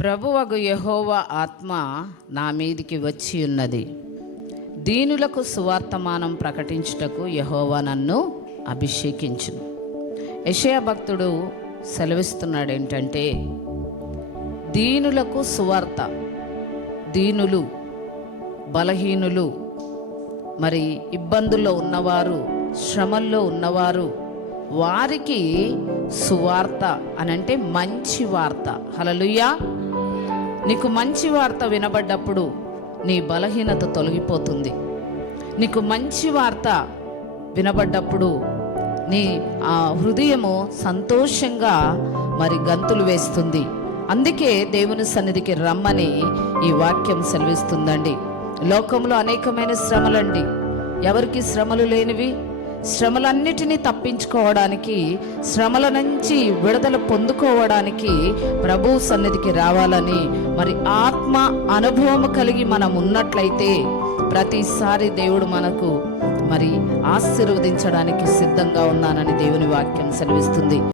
ప్రభువగు యెహోవా ఆత్మ నా మీదికి వచ్చి ఉన్నది. దీనులకు సువార్తమానం ప్రకటించుటకు యెహోవా నన్ను అభిషేకించును. యెషయా భక్తుడు సెలవిస్తున్నాడు ఏంటంటే, దీనులకు సువార్త. దీనులు, బలహీనులు, మరి ఇబ్బందుల్లో ఉన్నవారు, శ్రమల్లో ఉన్నవారు, వారికి సువార్త అనంటే మంచి వార్త. హల్లెలూయా. నీకు మంచి వార్త వినబడ్డప్పుడు నీ బలహీనత తొలగిపోతుంది. నీకు మంచి వార్త వినబడ్డప్పుడు నీ హృదయము సంతోషంగా మరి గంతులు వేస్తుంది. అందుకే దేవుని సన్నిధికి రమ్మని ఈ వాక్యం సెలవిస్తుందండి. లోకంలో అనేకమైన శ్రమలండి. ఎవరికి శ్రమలు లేనివి? శ్రమలన్నిటినీ తప్పించుకోవడానికి, శ్రమల నుంచి విడుదల పొందుకోవడానికి ప్రభు సన్నిధికి రావాలని మరి ఆత్మ అనుభవం కలిగి మనం ఉన్నట్లయితే ప్రతిసారి దేవుడు మనకు మరి ఆశీర్వదించడానికి సిద్ధంగా ఉన్నానని దేవుని వాక్యం సెలవిస్తుంది.